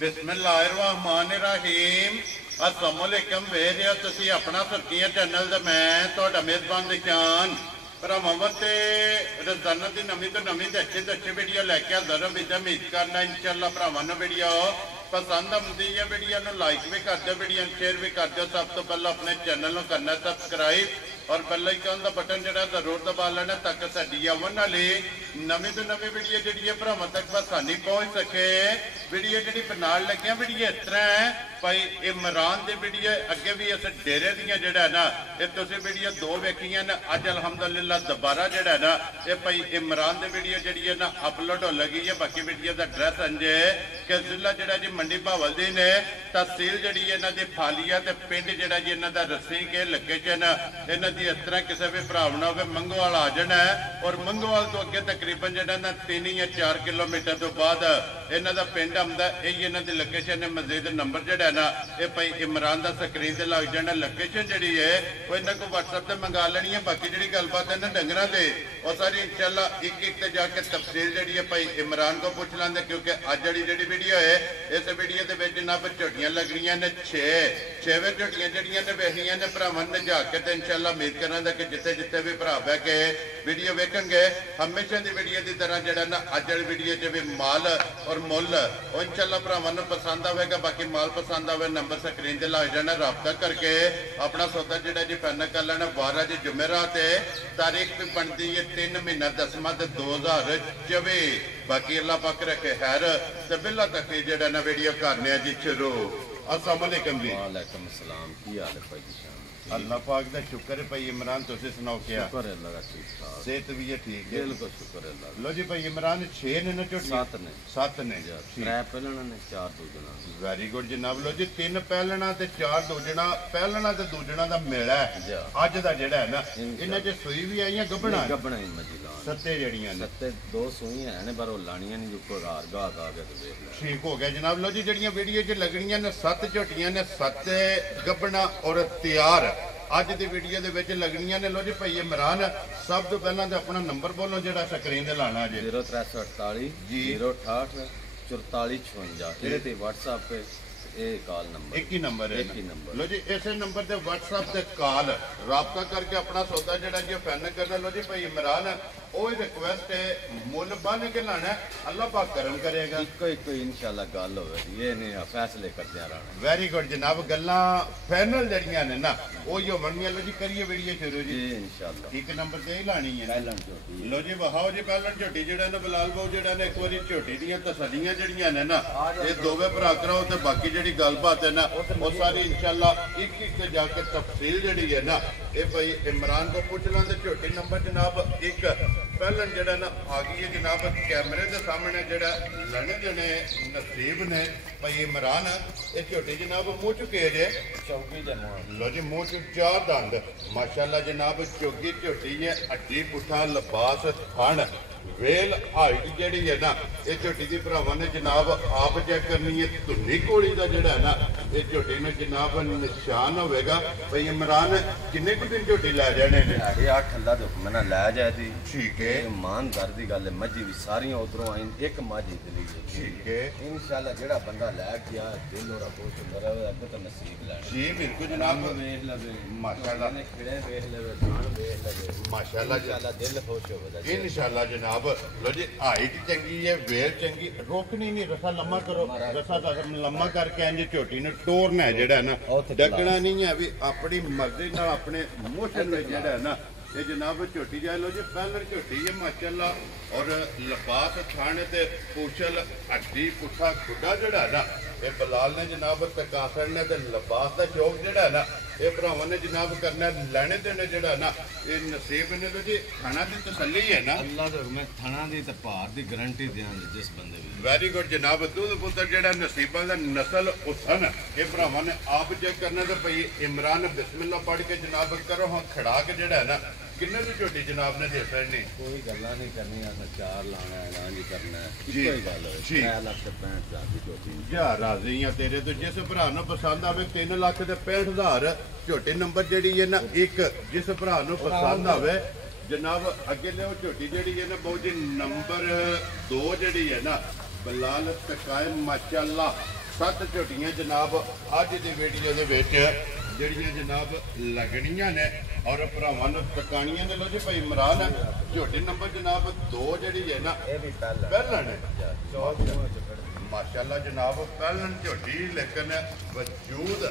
बिस्मिल्लाहिर्रहमानिर्रहीम। अस्सलाम वालेकुम। वेख रहे हो तुसी अपना सुर्खियां चैनल ते मैं तुहाडा मेज़बान निशान भरावां ते रोजाना की नवीं तो नवीं ते अच्छी वीडियो लैके आंदा रहो। उम्मीद करना इंशाअल्लाह भरावां नूं वीडियो पसंद आउंदी है। वीडियो नूं लाइक भी कर दो, वीडियो शेयर भी कर दो। सब तो पहले अपने चैनल नूं करना सब्सक्राइब और बेल आइकन का बटन जो जरूर दबा लेना ताकि साडी आवन वाली नवीं तो नवीं वीडियो जी भरावां तक आसानी पहुँच सके। वीडियो जी बनाने लगे वीडियो इस तरह है भाई इमरान की वीडियो अगे भी इस डेरे दियां जिहड़ा है ना ये तुसीं वीडियो दो वेखियां ने। अज अलहमदुलिल्लाह दोबारा जिहड़ा है ना ये भाई इमरान की वीडियो जी है ना अपलोड हो लगी है। बाकी वीडियो का एड्रैस अंजे कि जिला जिहड़ा जी मंडी भावलदी ने, तहसील जी इन्हां दी फालिया ते पिंड जिहड़ा जी इन्हां दा रस्सी के लोकेशन इन्हां दी इस तरह किसी भी भरा ना हो मंगोवाल आ जाना है। और मंगोवाल तो अगे तकरीबन जिहड़ा ना 3 या 4 किलोमीटर तो बाद इन्हां दा पिंड आउंदा। यही इन्हां दी लोकेशन है। मजीद नंबर जिहड़ा है ना ये भाई इमरान का स्क्रीन से लग जाना। लोकेशन जी है वो इन्हों को व्हाट्सएप से मंगा लेनी है। बाकी जी गलबात है ना डंगर से और सारी इंशाल्लाह एक से जाके तफसील जी है भाई इमरान को पूछ लेंगे। क्योंकि अज जी वीडियो है इस वीडियो के जनाब झोटियां लगनियां ने 6 झोटियां जड़ियां ने वेखियां ने भरावां ने जा के तो इंशाल्लाह उम्मीद करा कि जिथे जिथे भी भरा बह के वीडियो वेखेंगे हमेशा की वीडियो की तरह जरा ना अज वाली वीडियो च भी माल और मुल और इंशाल्लाह भरावां नूं पसंद आएगा। बाकी माल पसंद आए नंबर स्क्रीन से लग जाना, रबता करके अपना सौदा जो जी फाइनल कर लेना। 12 जी जुमेरात तारीख भी बनती है 3 महीना 10वां 2024। बाकी अल्लाह पाक रखे खैर ते बिल्ला तक जो ना वीडियो करने जी शुरू। अस्सलाम वालेकुम जी। वालेकुम अस्सलाम। की हाल है भाई जी? अल्लाह पाक का शुक्र है भाई इमरान तुसीं सुनाओ क्या? शुक्र है अल्लाह का, ठीक ठाक, सेहत भी है ठीक है? बिल्कुल शुक्र है अल्लाह। लो जी भाई इमरान 6 ने ना झोटी? 7 ने। 7 ने। 3 पहलना ने 4 दूजना। वेरी गुड जनाब। लो जी 3 पहलना ते 4 दूजना। पहलना ते दूजना दा मेला है अज दा जेड़ा है ना। इन्हां च सूई भी आईयां गब्बना गब्बना ही मजी लान सत्ते जड़ियां ने। सत्ते 2 सूई है ने पर वो लानियां नहीं जो कोई हार गा गा के देख ले। ठीक हो गया जनाब। लो जी जड़ियां वीडियो च लगनियां ने 7 झोटियां ने 7 गब्बना और तैयार अज की वीडियो के लगनियां ने। लो जी भाई इमरान सब तो पहला तो अपना नंबर बोलो जो स्क्रीन से लाना जी। 0348 068 44 56 ये व्हाट्सएप पे कॉल नंबर एक ही नंबर है। एक ही नंबर। लो जी इस नंबर से व्हाट्सएप से कॉल रबता करके अपना सौदा जो जी फाइनल करना। लो जी भाई इमरान वो रिक्वेस्ट है मुल बन के लाना अल्लाह पाक करम करेगा। इको इंशाल्लाह गल होगी ये नहीं फैसले करते रहना। वेरी गुड जनाब। गल्लां फाइनल जड़ियां ने ना वो होवणगियां। लो जी करिए वीडियो शुरू जी इंशाल्लाह। एक नंबर से ही लानी है पहलन झोटी। लो जी वहाओ जी पहलन झोटी जेड़ा ना बिलाल बाबू जेड़ा ने एक बारी झोटी दियां तसल्लियां जड़ियां ने ना ये दोवे भरा कराओ ते बाकी जेड़ी गलबात है ना वो सारी इंशाल्लाह एक से जाके तफसील जड़ी है ना ये भाई इमरान को पूछ लें। झोटी नंबर जनाब 1 पहलन जड़ा ना आ गई है जनाब कैमरे के सामने जड़ा लने जने नसीब ने भाई इमरान ये झोटी जनाब मुँह चुके जे चौकी जमा। लो जी मुँह च 4 दंद माशाल्लाह जनाब चौकी झोटी है। हड्डी पुठा लिबास थन वेल हाइट जी है ना ये झोटी की भरावां ने जनाब आप चेक करनी है। धुनी घोड़ी का जोड़ा है ना ये झोटी में जनाब निशान होगा। भाई इमरान किन्ने कुछ दिन झोटी लै जाने ने? 8 अल्लाह दे हुक्म नाल लै जाए दी। ठीक है। ईमानदार दी गल है मजी भी सारियां उधरों आई एक मजी दिली। ठीक है इंशाल्लाह जेड़ा बंदा लै गया दिल और बहुत सुंदर है अगे तो नसीब लै जी बिल्कुल जनाब। वेख लवे माशाल्लाह ने खिड़े वेख लवे जान वेख लवे माशाल्लाह इंशाल्लाह दिल खुश होवेगा इंशाल्लाह जनाब। लो जी हाइट चंगी है वेल चंगी रोकनी नहीं रसा लम्मा करो रसा लम्मा करके इंज झोटी ने टोरना है जेड़ा ना डकना नहीं है भी अपनी मर्जी नाल अपने मोशन में जेड़ा है ना ये जनाब झोटी जाए। लो जी पहले झोटी है माशाल्लाह और लिबास थाने ते पूछल हड्डी पुठा खुडा जड़ा है ना ये बिलाल ने जनाब तकासर ने ते लिबास का शौक जड़ा है ना ये भरावां ने जनाब करना लैने देने जड़ा ना ये नसीब ने। तो जी खाना की तसल्ली है ना अल्लाह दे हुक्म थाना दी ते भार दी गारंटी देंगे जिस बंदे भी। वेरी गुड जनाब। दूध पुत्र जेड़ा नसीबा का नस्ल उसन ये भरावां ने आप चेक करना। तो भाई इमरान बिस्मिल्लाह पढ़ के जनाब करो हाँ खड़ा के जेड़ा है ना किन्ने की झोटी जनाब ने दे सकनी? कोई गल्ला नहीं करनी 4 लाना है नहीं करना है जी कोई गल है। जी 3,65,000 की झोटी जा राजी हैं तेरे तो जिस भरा नूं पसंद आवे 3,65,000 झोटी नंबर जेड़ी है ना 1 जिस भरा नूं पसंद आवे जनाब अगे लियो झोटी जेड़ी है ना बहुत जी नंबर 2 जेड़ी है ना बिलाल तकाए माशाल्लाह 7 ਝੋਟੀਆਂ ਜਨਾਬ ਅੱਜ ਦੀ ਵੀਡੀਓ ਦੇ ਵਿੱਚ ਜਿਹੜੀਆਂ ਜਨਾਬ ਲੱਗਣੀਆਂ ਨੇ ਔਰ ਭਰਾਵਾਂ ਨੂੰ ਟਿਕਾਣੀਆਂ ਨੇ। ਲੋ ਜੀ ਭਾਈ ਇਮਰਾਨ ਝੋਟੀ ਨੰਬਰ ਜਨਾਬ 2 ਜਿਹੜੀ ਹੈ ਨਾ ਇਹ ਵੀ ਪਹਿਲਾਂ ਨੇ माशाल्लाह जनाब पहलन झोटी लेकिन वजूद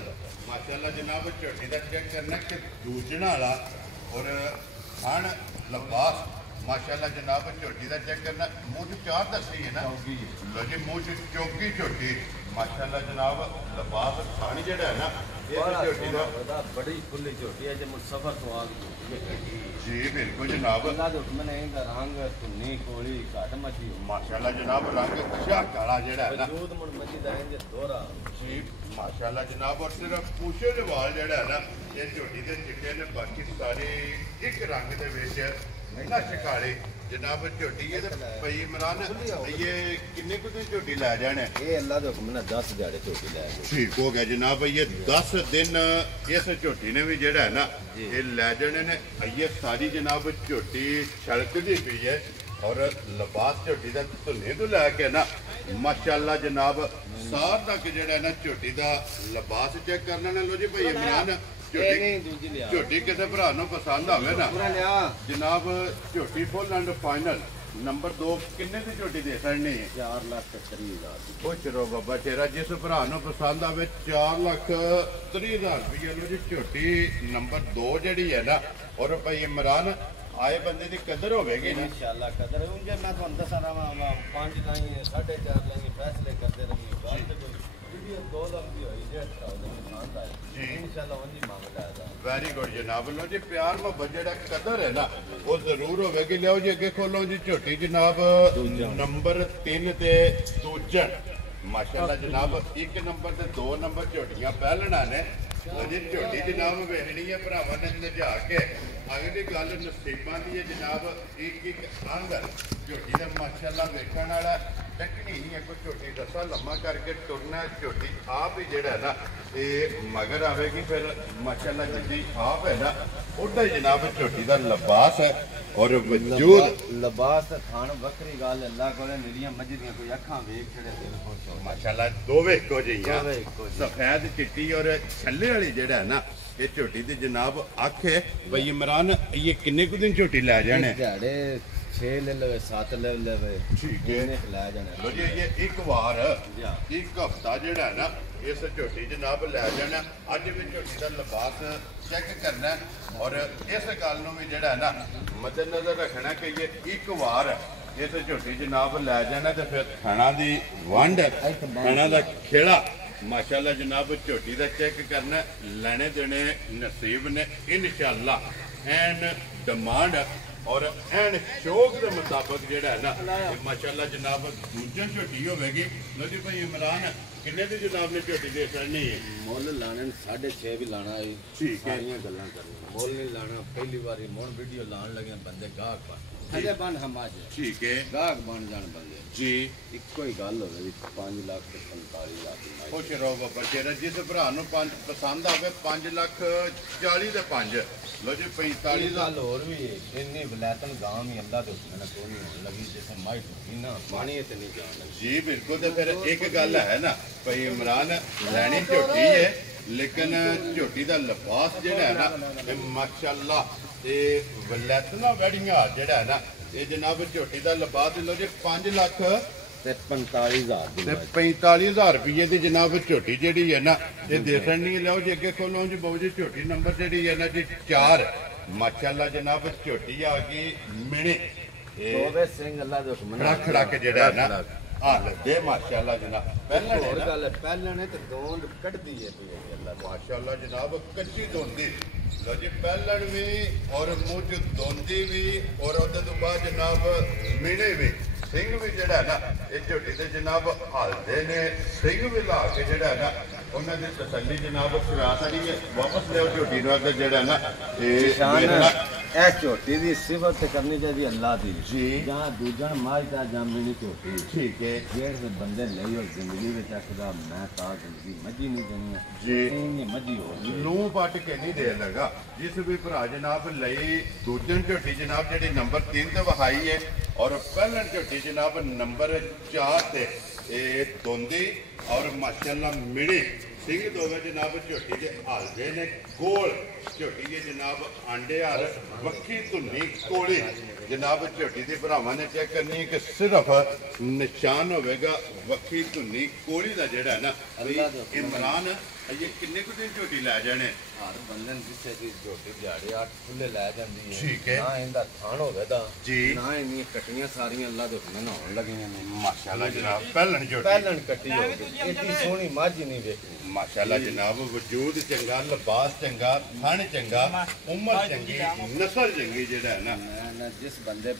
माशाल्लाह जनाब झोटी का चेक करना कि दूजना वाला और खान लबास माशाल्लाह जनाब झोटी का चेक करना मूँह चार दसी है ना लो जी मूँह चौकी झोटी माशाल्लाह जनाब लबास खान जड़ा है ना झोटी का बड़ी खुली झोटी है जो सफर तो आ जी बिल्कुल जनाब रंग धुनी कोली घट मची माशाल्लाह जनाब रंग अच्छा काला जड़ा है ना मची का दोहरा जी माशाल्लाह जनाब और सिर्फ पूछे दे वाल जड़ा है ना ये झोटी के चिट्टे ने बाकी सारे एक रंग दे विच ना शिकाले जनाब झोटी ये भाई इमरान ये किन्ने कुछ झोटी लै जाने ये अल्लाह दे हुक्म नाल 10 दिहाड़े झोटी लै ठीक हो गया जनाब ये 10 दिन इस झोटी ने भी जेड़ा है ना ये लै जाने ने ये सारी जनाब झोटी छलकदी पई है और लिबास झोटी का धुने तो लैके ना माशाल्लाह जनाब सार तक जेड़ा ना झोटी का लिबास चेक करना ना। लो जी भाई इमरान झोटी किसी भरा पसंद आवे ना जनाब झोटी फुल एंड फाइनल नंबर 2 किन्ने की झोटी दे सकनी है 4,30,000 खुश रहो बाबा तेरा जिस भरा पसंद आवे 4,30,000 रुपये। लो जी झोटी नंबर 2 जी है ना और भाई इमरान आए बंदे की कदर होगी ना इंशाल्लाह कदर होंगे। मैं तुहानू दसा रहा 5 लाएंगे 4.5 लाएंगे फैसले करते रहेंगे बात कोई वीडियो 2 लाख की होई जे पसंद आए जी इंशाल्लाह वंदी मांगदा है। वेरी गुड जनाब। लो जी प्यार मोहब्बत जेड़ा कदर है ना वो जरूर होगी। लियो जी अगे खोलो जी झोटी जनाब नंबर 3 ते दूजन माशाल्लाह जनाब 1 नंबर ते 2 नंबर झोटियां पहलना ने जी झोटी जनाब वेखनी है भरावां ने लिजा के अगली गल नसीबां दी है जनाब एक अंग झोटी का माशाल्लाह वेखण वाला टकनी नहीं है कोई झोटी दसा लम्मा करके टुरना झोटी आप ही जेड़ा है ना ये मगर आवेगी फिर माशाल्लाह जिद्दी आप है ना उदा ही जनाब झोटी का लिबास है और वजूद लिबास खान वक्री गल अल्लाह को निरियां मजदियां कोई अखां वेख छड़े दिल खुश हो माशाल्लाह दोवे इक्को जिहियां सफेद चिट्टी और छल्ले वाली जेड़ा है ना ये झोटी दी जनाब अख है भाई इमरान ये किन्ने कुछ दिन झोटी लै जाने दिहाड़े 6 ले लेवे 7 ले लेवे ठीक है लै जाने लो जी ये एक बार एक हफ्ता जेड़ा है ना इस झोटी जनाब लै जाना अज भी झोटी का लिबास चेक करना और इस गल नूं भी जेड़ा है ना मद्देनजर रखना कि ये एक बार इस झोटी जनाब लै जाना तो फिर खाना दी वंड खाना दा खेड़ा माशाल्लाह जनाब झोटी का चेक करना लेने देने नसीब ने इंशाल्लाह एन डिमांड और एन शौक के मुताबिक जेड़ा है ना माशाल्लाह जनाब दूजा झोटी होगी। लो जी भाई इमरान किन्ने दी जनाब ने झोटी दे सकनी है मुल लाने 6.5 भी लाना ठीक है गल्लां करनी मुल नहीं लाना पहली बारी मोन वीडियो लान लगे बंदे गाहक पा हजे बन हम आज ठीक है गाहक बन जान बंदे जी इको ही गल होवे 5 लाख ते 45 लाख खुश रहो बाबा तेरा जिस भरा पसंद आवे 5,40,000 ते 5 लो जी 45 गल होर भी इन्नी वलैतन गांव ही अल्लाह दे हुक्म नाल कोई होने लगी जैसे माइट होगी ना पानी ते नहीं जान लगी जी बिल्कुल। तो फिर एक गल है ना भाई इमरान लैनी झोटी है लेकिन झोटी का लिबास जेड़ा है ना माशाल्लाह ये वलैतना वैड़ियां जेड़ा है ना ये जनाब झोटी का लिबास लो जी 5 लाख 45,000 रुपये की जनाब झोटी जी है ना ये दे सकनी लो जी अगे खोलो जी बहु जी झोटी नंबर जी है ना जी 4 माशाल्लाह जनाब झोटी आ गई मिने खड़ा के जेड़ा है ना दे माशाल्लाह जनाब पहले ते दोंद कटदी है माशाल्लाह जनाब कच्ची दोंदी लो जी पहलन भी और मुझ दोंदी भी और उहदे तो बाद जनाब मिने भी सिंह भी जेड़ा ना ये झोटी से जनाब हलदे ने सिंह भी ला के जेड़ा ना उन्होंने तसली जनाब करा दी है वापस लियो झोटी जेड़ा ना झोटी की सिफत करनी चाहिए अल्लाह की जी जहाँ दूजन माज का जामनी झोटी ठीक है जेड़ बंदे ले जिंदगी में आखदा मैं ता जिंदगी मजी नहीं देनी जी मजी हो नूह पट के नहीं दे लगा जिस भी भरा जनाब लई दूजन झोटी जनाब जी नंबर 3 ते वहाई है और पहलन झोटी जनाब नंबर 4 से दोंदी और माशाल्लाह मिड़ी सिंह दोवे जनाब झोटी के हालवे ने गोल झोटी के जनाब आंडे हाल वक्की धुनी कोली जनाब झोटी के भरावां ने चेक करनी कि सिर्फ निशान होगा वक्की धुनी कोली का जोड़ा है ना इमरान ये किन्ने कुछ झोटी लै जाने हर बंधन जिसे की झोटी दिहाड़े 8 खुले लै जांदी है ठीक है ना इंदा थान होवे दा जी ना इन्नी कटियां सारियां अल्लाह दे हुक्म नाल लगियां ने माशाल्लाह जनाब पहलन झोटी पहलन कटी हो गई इतनी सोहनी मझ नहीं देखी माशाल्लाह जनाब वजूद चंगा लिबास चंगा थन चंगा उम्र चंगी नस्ल चंगी जेड़ा है ना जिस बंदे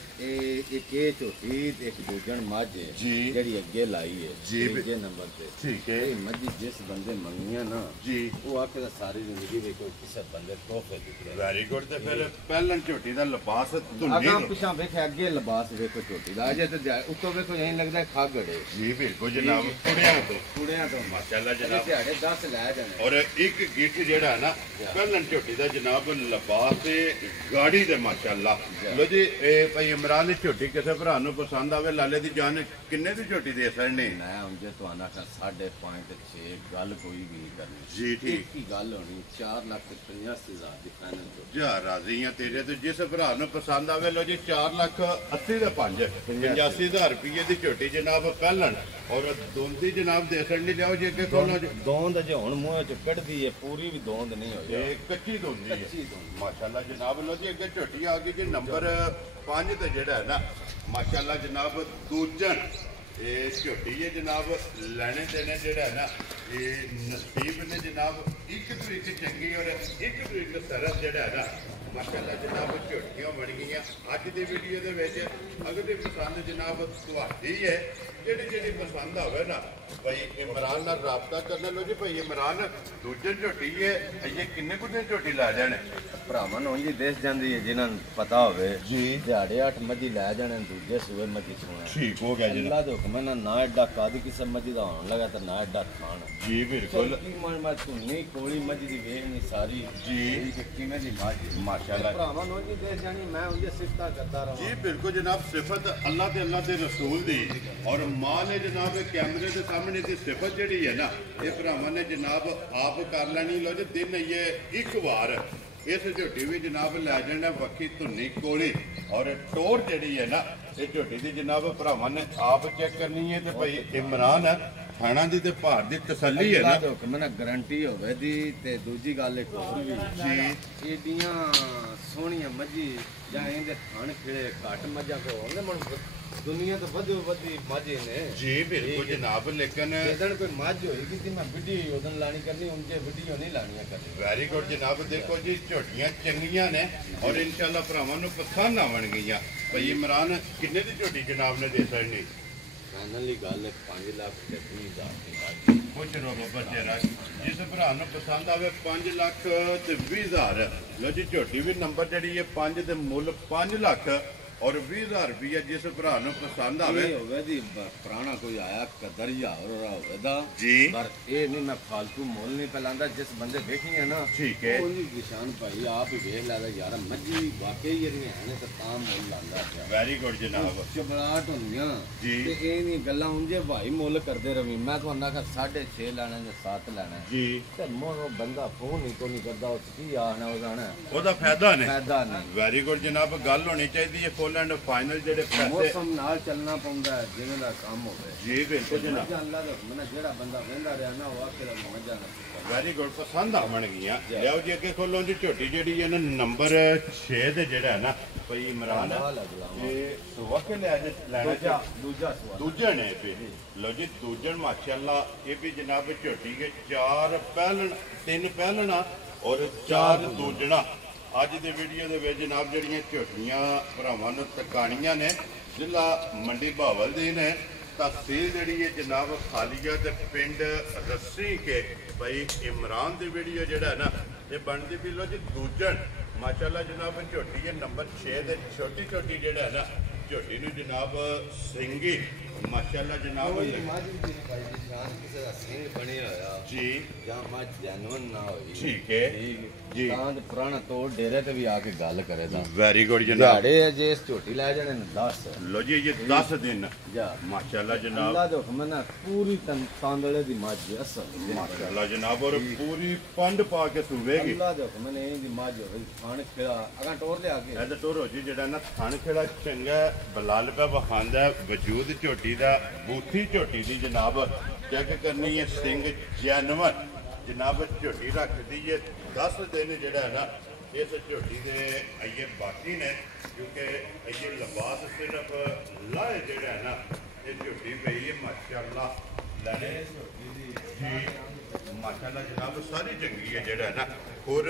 एक झोटी एक दूजन मझ जी जेड़ी अगे लाई है जी तीजे नंबर पे ठीक है मझ जिस बंदे मंगियां ना जी वो आके दा सारी जिंदगी में कोई किसी बंदे तोहफे दिते वेरी गुड ते फिर पहलन झोटी दा लिबास धुनी अगा पिछा वेखे अगे लिबास वेखो झोटी दा अजे ते उत्तो वेखो यही लगदा है खागड़े जी बिल्कुल जनाब कुड़ियां तो माशाल्लाह जनाब दिहाड़े 10 लै जाने और एक गिट जेड़ा है ना पहलन झोटी दा जनाब लिबास ते गाड़ी दे माशाल्लाह लो जी ए भाई इमरान दी झोटी किसे भरा नु पसंद आवे लाले दी जान किन्ने दी झोटी दे सरने मैं उनके तो आना का 5.5 ते 6 गल कोई भी नहीं करनी जी ठीक की गल होनी 4,85,000 दी फाइनल जो जा राजी हैं तेरे तो जिस भरा नु पसंद आवे लो जी 4,80,000 दे 85,000 रुपये दी झोटी जनाब पहलन और दोंदी जनाब दे सरने लियाओ जे के कोलो दोंद जे हुन मुंह च कढदी है पूरी भी दोंद नहीं होई ये कच्ची दोंदी है कच्ची दोंद माशाल्लाह जनाब लो जी अगे झोटी आ गई जी नंबर 5 ते जेड़ा है ना माशाल्लाह जनाब दूजन ये झोटी है जनाब लेने देने जेड़ा है ना ये नसीब ने जनाब एक तो एक चंगी और एक तो एक सरस जेड़ा है ना माशाल्लाह जनाब झोटियां बन गई अज की वीडियो के विच अगर पसंद जनाब तुहाडी है जेड़ी पसंद आवे ना भाई इमरान नाल राबता करना लो जी भाई इमरान दूजन झोटी है ये किन्ने कुछ झोटी ला जाने भरावां ਨੂੰ ਜੀ ਦੇਸ ਜਾਂਦੀ है जिन्हां ਨੂੰ पता होवे जी दिहाड़े 8 मजी लै जाने दूजे सूए मजी सोना ठीक हो गया जी अल्लाह दे हुक्म ना एडा कादी किस्म मजी दा होण लगा ते ना एडा खान जी बिल्कुल की मन तू नहीं कोली मजी दी वेख नहीं सारी जी किवें दी मज माशाल्लाह भरावां ਨੂੰ जी देस जानी मैं उनके सिफता करता रहा जी बिल्कुल जनाब सिफत अल्लाह के रसूल दी और मां ने जनाब कैमरे के सामने की सिफत जी है ना ये भरावां ने जनाब आप कर लैनी लो जी दिन ये एक बार इस झोटी भी जनाब लै जाना वक्की धुनी कोली और टोर जी है ना ये झोटी की जनाब भरावां ने आप चेक करनी है तो भाई इमरान खाना दी ते भार दी तसल्ली है ना हुक्म ना गारंटी होवे दी ते दूजी गल एक होर भी जी एडियां सोहणियां मजी जां इहदे थान खिले घट मजा को होंदे मन दुनिया तो वधी मजे ने जी बिल्कुल जनाब लेकिन जदन कोई मज होएगी ती मैं वीडियो ओदन लानी करनी उनके वीडियो नहीं लानियां करनी वेरी गुड जनाब देखो जी झोटियां चंगियां ने और इंशाल्लाह भरावां नूं पसंद आवन गईयां भाई इमरान किन्ने दी झोटी जनाब ने दे सकनी फाइनली गल 5,20,000 दी कुछ रो बाबा तेरा जिस भरा नूं पसंद आवे 5,20,000 लो जी झोटी भी नंबर जड़ी है 5 ते मुੱਲ 5 ਲੱਖ और 20,000 रुपया जिस भरा नूं पसंद आवे होवे दी पुराना कोई आया कदर या होवे दा जी पर ए नहीं मैं फालतू मोल नहीं पलांदा जिस बंदे देखी है ना ठीक है ओही निशान भाई आप ही देख लादा यार मजी वाकई ये है तो ताम मोल लांदा वेरी गुड जनाब चबराट होंदियां जी ते ए नहीं गल्ला उंजे भाई मोल करदे रवी मैं तो अन्ना का 6.5 लेना ने 7 लेना जी ते मोनो बंदा फोन ही को नहीं करदा उस की आना ओदाना ओदा फायदा ने फायदा नहीं वेरी गुड जनाब गल होनी चाहिए फुल एंड फाइनल जेडे पैसे मौसम नाल चलना पौंदा है जिवें दा काम होवे जी बिल्कुल जनाब अल्लाह दा हुक्म है जेड़ा बंदा वेंदा रहा ना वो आखिर मजा ना वेरी गुड पसंद आवन गईयां लियाओ जी अगे खोलो जी झोटी जेडी है ना नंबर 6 ते जेड़ा है ना भाई इमरान ये सुबह के लेना दूजन है पे लो जी दूजन माशाल्लाह ये भी जनाब झोटी के 4 पहलन 3 पहलना और 4 दूजना अज की वीडियो के जनाब जड़ियाँ झोटियां भरावां नूं तकाणियां ने जिला मंडी बहावलदीन है तहसील जी है जनाब खालिया ते पिंड रस्सी के भाई इमरान की वीडियो जड़ा है ना ये बनती भी लो जी दूजन माशाल्लाह जनाब झोटी है नंबर 6 ते छोटी छोटी जड़ा है ना झोटी नूं जनाब सिंगी माशाल्लाह जनाब भाई निशान किसी का सिंह बने होया जी ਜਾਂ ਮੱਝ ਜੈਨੂਨ ਨਾ ਹੋਈ ठीक है जी ਤਾਂ ਤੇ ਪੁਰਾਣਾ ਤੋੜ ਡੇਰੇ ਤੇ ਵੀ ਆ ਕੇ ਗੱਲ ਕਰੇ ਤਾਂ वेरी गुड जनाब ਦਿਹਾੜੇ ਜੇ ਇਸ ਝੋਟੀ ਲੈ ਜਾਣੇ ਨੇ 10 लो जी ये 10 दिन ਜਾ माशाल्लाह जनाब ਅੱਲਾ ਦੇ ਹੁਕਮ ਨਾਲ ਪੂਰੀ ਤਾਂਦਲੇ ਦੀ ਮੱਝ ਅਸਲ माशाल्लाह जनाब और पूरी पंड पा के सूवेगी ਅੱਲਾ ਦੇ ਹੁਕਮ ਨੇ ਇਹਦੀ ਮੱਝ ਹੋਵੇ ਖਾਣ ਖਿਲਾ ਅਗਾ ਟੋਰ ਲਿਆ ਕੇ ਇਹਦਾ ਟੋਰੋ ਜੀ ਜਿਹੜਾ ਨਾ ਥਣ ਖੇੜਾ ਚੰਗਾ ਬਲਾਲ ਪਿਆ ਵਖਾਂਦਾ ਵਜੂਦ ਝੋਟੀ ਦਾ ਬੂਥੀ ਝੋਟੀ ਦੀ ਜਨਾਬ ਚੈੱਕ ਕਰਨੀ ਹੈ ਸਿੰਘ ਜਾਨਵਰ ਜਨਾਬ ਝੋਟੀ ਰੱਖਦੀ ਹੈ 10 ਦਿਨ ਜਿਹੜਾ ਹੈ ਨਾ ਇਸ ਝੋਟੀ ਦੇ ਅਈਏ ਬਾਕੀ ਨੇ ਕਿਉਂਕਿ ਅਈਏ ਲਿਬਾਸ ਸਿਰਫ ਲਾਏ ਜਿਹੜਾ ਹੈ ਨਾ ਇਹ ਝੋਟੀ ਪਈ ਹੈ ਮਾਸ਼ਾਅੱਲਾ ਲੈਣੇ ਝੋਟੀ ਦੀ ਜੀ ਮਾਸ਼ਾਅੱਲਾ ਜਨਾਬ ਸਾਰੀ ਚੰਗੀ ਹੈ ਜਿਹੜਾ ਹੈ ਨਾ ਔਰ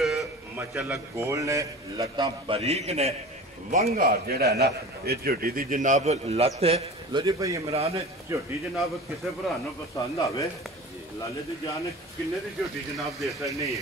ਮਾਸ਼ਾਅੱਲਾ ਗੋਲ ਨੇ ਲੱਤਾਂ ਬਰੀਕ ਨੇ ਵੰਗਾਰ ਜਿਹੜਾ ਹੈ ਨਾ ਇਹ ਝੋਟੀ ਦੀ ਜਨਾਬ ਲੱਤ ਹੈ ਲੋ ਜੀ ਭਾਈ ਇਮਰਾਨ ਝੋਟੀ ਜਨਾਬ ਕਿਸੇ ਭਰਾ ਨੂੰ ਪਸੰਦ ਆਵੇ ਲਾਲੇ ਦੀ ਜਾਨ ਕਿੰਨੇ ਦੀ ਝੋਟੀ ਜਨਾਬ ਦੇ ਸਕਣੀ ਹੈ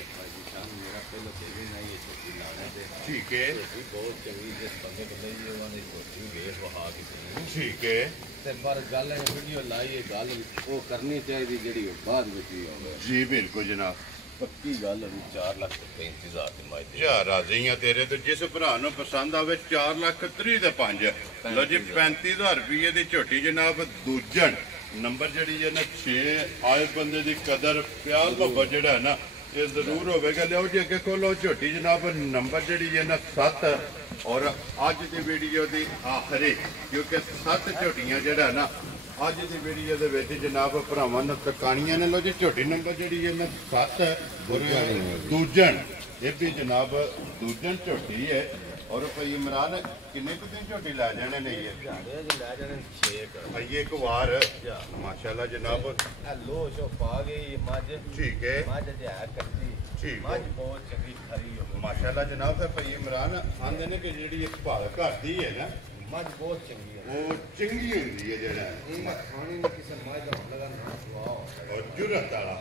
ਮੇਰਾ ਪਹਿਲਾਂ ਦੇਵੀ ਨਹੀਂ ਇਹ ਝੋਟੀ ਲਾਣੇ ਤੇ ਠੀਕ ਹੈ ਝੋਟੀ ਬਹੁਤ ਚੰਗੀ ਜਿਸ ਬੰਦੇ ਕੋਲ ਨਹੀਂ ਉਹਨਾਂ ਦੀ ਝੋਟੀ ਵੇਖ ਵਹਾ ਕੇ ਠੀਕ ਹੈ ਤੇ ਪਰ ਗੱਲ ਹੈ ਵੀਡੀਓ ਲਾਈਏ ਗੱਲ ਉਹ ਕਰਨੀ ਚਾਹੀਦੀ ਜਿਹੜੀ ਉਹ ਬਾਅਦ ਵਿੱਚ ਹੀ ਹੋਵੇ ਜੀ ਬਿਲਕੁਲ ਜਨਾਬ ਪੱਕੀ ਗੱਲ ਹੈ 4,35,000 ਦੀ ਮਾਈ ਦੇ ਯਾ ਰਾਜ਼ੀ ਆ ਤੇਰੇ ਤੇ ਜਿਸ ਭਰਾ ਨੂੰ ਪਸੰਦ ਆਵੇ 4,30,000 ਦੇ 5 ਲੋ ਜੀ 35,000 ਰੁਪਏ ਦੀ ਝੋਟੀ ਜਨਾਬ ਦੂਜਣ ਨੰਬਰ ਜਿਹੜੀ ਹੈ ਨਾ 6 ਆਏ ਬੰਦੇ ਦੀ ਕਦਰ ਪਿਆਰ ਮੁਹੱਬਤ ਜਿਹੜਾ ਹੈ ਨਾ ਇਹ ਜ਼ਰੂਰ ਹੋਵੇਗਾ ਲਿਓ ਜੀ ਅੱਗੇ ਖੋਲੋ ਝੋਟੀ ਜਨਾਬ ਨੰਬਰ ਜਿਹੜੀ ਹੈ ਨਾ 7 ਔਰ ਅੱਜ ਦੀ ਵੀਡੀਓ ਦੀ ਆਖਰੀ ਕਿਉਂਕਿ 7 ਝੋਟੀਆਂ ਜਿਹੜਾ ਨਾ ਅੱਜ ਦੀ ਵੀਡੀਓ ਦੇ ਵਿੱਚ ਜਨਾਬ ਭਰਾਵਾਂ ਨੂੰ ਤਕਾਣੀਆਂ ਨੇ ਲੋ ਜੀ ਝੋਟੀ ਨੰਬਰ ਜਿਹੜੀ ਹੈ ਨਾ 7 ਔਰ ਦੂਜਣ ਇਹ ਵੀ ਜਨਾਬ ਦੂਜਣ ਝੋਟੀ ਹੈ ਔਰ ਭਾਈ ਇਮਰਾਨ ਕਿੰਨੇ ਕੁ ਦਿਨ ਝੋਟੀ ਲੈ ਜਾਣੇ ਨੇ ਇਹ ਲੈ ਜਾਣੇ 6 ਭਾਈ ਇੱਕ ਵਾਰ ਮਾਸ਼ਾਅੱਲਾ ਜਨਾਬ ਲੋ ਸ਼ੋ ਪਾ ਗਈ ਮੱਝ ਠੀਕ ਹੈ ਮੱਝ ਤੇ ਹੈ ਕੱਚੀ ਠੀਕ ਮੱਝ ਬਹੁਤ ਚੰਗੀ ਖਰੀ ਹੋ ਮਾਸ਼ਾਅੱਲਾ ਜਨਾਬ ਫਿਰ ਭਾਈ ਇਮਰਾਨ ਆਂਦੇ ਨੇ ਕਿ ਜਿਹੜੀ ਇੱਕ ਭਾਲ ਘਰਦੀ ਹੈ ਨਾ ਮੱਝ ਬਹੁਤ ਚੰਗੀ ਹੈ ਉਹ ਚੰਗੀ ਹੁੰਦੀ ਹੈ ਜਿਹੜਾ ਇਹ ਖਾਣੀ ਨਹੀਂ ਕਿਸੇ ਮੱਝ ਦਾ ਲਗਾ ਨਾ ਸੁਆਓ ਔਰ ਜੁਰਤ ਵਾਲਾ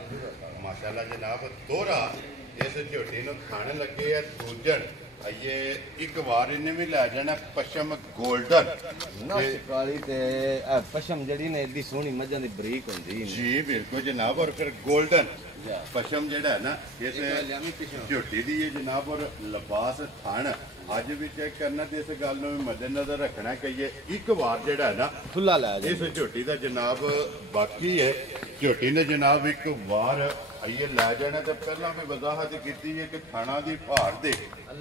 ਮਾਸ਼ਾਅੱਲਾ ਜਨਾਬ ਦੋਹਰਾ ਇਸ ਝੋਟੀ ਨੂੰ ਖਾਣ ਲੱਗੇ ਆ ਦੂਜਣ ਇਹ ਇੱਕ ਵਾਰ ਇਹਨੇ ਵੀ ਲੈ ਜਾਣਾ ਪਸ਼ਮ 골ਡਨ ਨਾ ਕਾਲੀ ਤੇ ਪਸ਼ਮ ਜਿਹੜੀ ਨੇ ਏਡੀ ਸੋਹਣੀ ਮੱਝਾਂ ਦੀ ਬਰੀਕ ਹੁੰਦੀ ਹੈ ਜੀ ਬਿਲਕੁਲ ਜਨਾਬ ਔਰ ਫਿਰ 골ਡਨ ਪਸ਼ਮ ਜਿਹੜਾ ਹੈ ਨਾ ਇਸ ਝੋਟੀ ਦੀ ਇਹ ਜਨਾਬ ਔਰ ਲਿਬਾਸ ਥਣ ਅੱਜ ਵੀ ਚੈੱਕ ਕਰਨਾ ਤੇ ਇਸ ਗੱਲ ਨੂੰ ਵੀ ਮੱਦੇਨਜ਼ਰ ਰੱਖਣਾ ਕਹੀਏ ਇੱਕ ਵਾਰ ਜਿਹੜਾ ਹੈ ਨਾ ਖੁੱਲਾ ਲੈ ਜਾ ਇਸ ਝੋਟੀ ਦਾ ਜਨਾਬ ਬਾਕੀ ਹੈ ਝੋਟੀ ਨੇ ਜਨਾਬ ਇੱਕ ਵਾਰ ਇਹ ਲੈ ਜਾਣਾ ਤੇ ਪਹਿਲਾਂ ਵੀ ਵਜ਼ਾਹਤ ਕੀਤੀ ਹੈ ਕਿ ਥਾਣਾ ਦੀ ਭਾਰ ਦੇ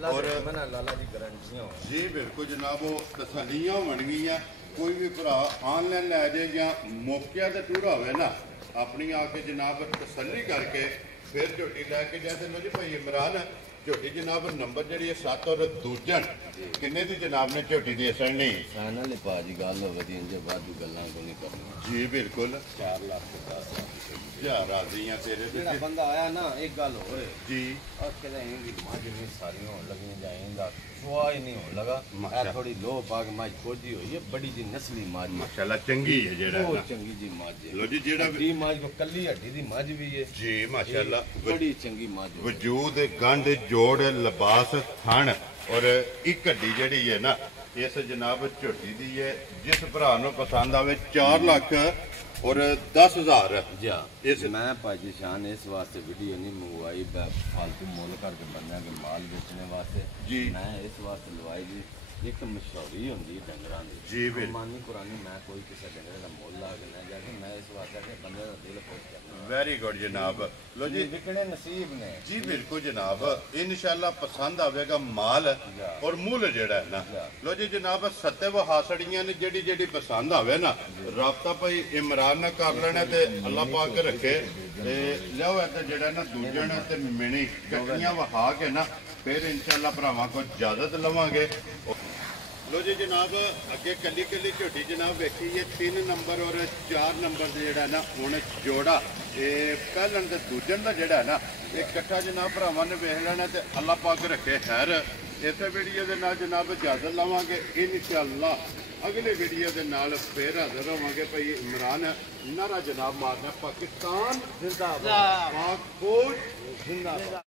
ਔਰ ਮਨਾ ਲਾਲਾ ਦੀ ਗਰੰਟੀਆਂ ਜੀ ਬਿਲਕੁਲ ਜਨਾਬ ਉਹ ਤਸੱਲੀਆਂ ਹੋਣਗੀਆਂ ਕੋਈ ਵੀ ਭਰਾ ਆਨਲਾਈਨ ਲੈ ਜਾਏ ਜਾਂ ਮੌਕਿਆਂ ਤੇ ਟੂਰਾ ਹੋਵੇ ਨਾ ਆਪਣੀ ਆ ਕੇ ਜਨਾਬ ਤਸੱਲੀ ਕਰਕੇ ਫਿਰ ਝੋਟੀ ਲੈ ਕੇ ਜਾਂਦੇ ਲੋ ਜੀ ਭਾਈ ਇਮਰਾਨ ਝੋਟੀ ਜਨਾਬ ਨੰਬਰ ਜਿਹੜੀ ਹੈ 7 ਔਰ ਦੂਜਣ ਕਿੰਨੇ ਦੀ ਜਨਾਬ ਨੇ ਝੋਟੀ ਦੇ ਸੜਨੀ ਸਾਨਾ ਲੈ ਪਾਜੀ ਗੱਲ ਵਧੀਆ ਜੇ ਵਾਧੂ ਗੱਲਾਂ ਕੋਈ ਨਹੀਂ ਕਰਨੀ ਜੀ ਬਿਲਕੁਲ 4,10,000 ਯਾ ਰਾਜ਼ੀ ਆ ਤੇਰੇ ਤੇ ਜਿਹੜਾ ਬੰਦਾ ਆਇਆ ਨਾ ਇੱਕ ਗੱਲ ਹੋਏ ਜੀ ਔਰ ਕਹਿੰਦਾ ਇਹਦੀ ਮੱਝ ਨਹੀਂ ਸਾਰੀਆਂ ਹੋਣ ਲੱਗੀਆਂ ਜਾਏਂਦਾ ਸੁਆ ਹੀ ਨਹੀਂ ਹੋਣ ਲਗਾ ਇਹ ਥੋੜੀ ਲੋ ਬਾਗ ਮੱਝ ਖੋਜੀ ਹੋਈ ਹੈ ਬੜੀ ਜੀ ਨਸਲੀ ਮੱਝ ਮਾਸ਼ਾਅੱਲਾ ਚੰਗੀ ਹੈ ਜਿਹੜਾ ਬਹੁਤ ਚੰਗੀ ਜੀ ਮੱਝ ਹੈ ਲੋ ਜੀ ਜਿਹੜਾ ਦੀ ਮੱਝ ਕੋ ਕੱਲੀ ਹੱਡੀ ਦੀ ਮੱਝ ਵੀ ਹੈ ਜੀ ਮਾਸ਼ਾਅੱਲਾ ਬੜੀ ਚੰਗੀ ਮੱਝ ਵਜੂਦ ਗੰਢ ਜੋੜ ਲਿਬਾਸ ਥਣ ਔਰ ਇੱਕ ਹੱਡੀ ਜਿਹੜੀ ਹੈ ਨਾ ਇਸ ਜਨਾਬ ਝੋਟੀ ਦੀ ਹੈ ਜਿਸ ਭਰਾ ਨੂੰ ਪਸੰਦ ਆਵੇ 4 ਲੱਖ ਔਰ 10,000 ਜਾ ਇਸ ਮੈਂ ਭਾਜੀ ਸ਼ਾਨ ਇਸ ਵਾਸਤੇ ਵੀਡੀਓ ਨਹੀਂ ਮੰਗਵਾਈ ਫालतू ਮੁੱਲ ਕਰਕੇ ਬੰਦਿਆਂ ਦੇ ਮਾਲ ਵੇਚਣੇ ਵਾਸਤੇ ਜੀ ਮੈਂ ਇਸ ਵਾਸਤੇ ਲਵਾਈ ਜੀ ਇੱਕ ਮਸ਼ਹੂਰੀ ਹੁੰਦੀ ਡੰਗਰਾਂ ਦੀ ਜੀ ਬਿਲਕੁਲ ਮਾਨੀ ਪੁਰਾਣੀ ਮੈਂ ਕੋਈ ਕਿਸੇ ਡੰਗਰ ਦਾ ਮੁੱਲ ਲਾ ਕੇ ਨਾ ਜਾ ਕੇ ਮੈਂ ਇਸ ਵਾਸਤੇ ਕਿ ਬੰਦੇ ਦਾ ਦਿਲ ਖੁਸ਼ ਕਰਨਾ ਵੈਰੀ ਗੁੱਡ ਜਨਾਬ ਲੋ ਜੀ ਵਿਕਣੇ ਨਸੀਬ ਨੇ ਜੀ ਬਿਲਕੁਲ ਜਨਾਬ ਇਨਸ਼ਾਅੱਲਾ ਪਸੰਦ ਆਵੇਗਾ ਮਾਲ ਔਰ ਮੁੱਲ ਜਿਹੜਾ ਹੈ ਨਾ ਲੋ ਜੀ ਜਨਾਬ ਸੱਤੇ ਵ ਹਾਸੜੀਆਂ ਨੇ ਜਿਹੜੀ ਜਿਹੜੀ ਪਸੰਦ ਆਵੇ ਨਾ ਰਾਬਤਾ ਭਾਈ ਇਮਰਾਨ ਨਾਲ ਕਰ ਲੈਣਾ ਤੇ ਅੱਲਾਹ ਪਾਕ ਰੱਖੇ ਤੇ ਲਿਆਓ ਇੱਥੇ ਜਿਹੜਾ ਨਾ ਦੂਜਣ ਤੇ ਮਿਣੀ ਕੱਟੀਆਂ ਵਹਾ ਕੇ ਨਾ ਫਿਰ ਇਨਸ਼ਾਅੱਲਾ ਭਰਾਵਾਂ ਕੋਲ ਇਜਾਜ਼ਤ ਲਵਾਂਗੇ लो जी जनाब अगे कली कली झोटी जनाब वेखी है 3 नंबर और 4 नंबर ਜਿਹੜਾ ਨਾ ਹੁਣ ਜੋੜਾ ਇਹ ਪਹਿਲਣ ਤੇ ਦੂਜਣ ਦਾ ਜਿਹੜਾ ਨਾ ਇਹ ਇਕੱਠਾ ਜਨਾਬ ਭਰਾਵਾਂ ਨੇ ਵੇਖ ਲੈਣਾ ਤੇ ਅੱਲਾਹ ਪਾਕ ਰੱਖੇ ਖੈਰ ਇਸੇ ਵੀਡੀਓ ਦੇ ਨਾਲ ਜਨਾਬ ਇਜਾਜ਼ਤ ਲਵਾਂਗੇ ਇਨਸ਼ਾਅੱਲਾ ਅਗਲੇ ਵੀਡੀਓ ਦੇ ਨਾਲ ਫੇਰ ਹਾਜ਼ਰ ਹੋਵਾਂਗੇ ਭਾਈ ਇਮਰਾਨ ਨਾਰਾ ਜਨਾਬ ਮਾਰਨਾ ਪਾਕਿਸਤਾਨ ਜ਼ਿੰਦਾਬਾਦ ਪਾਕ ਫੌਜ ਜ਼ਿੰਦਾਬਾਦ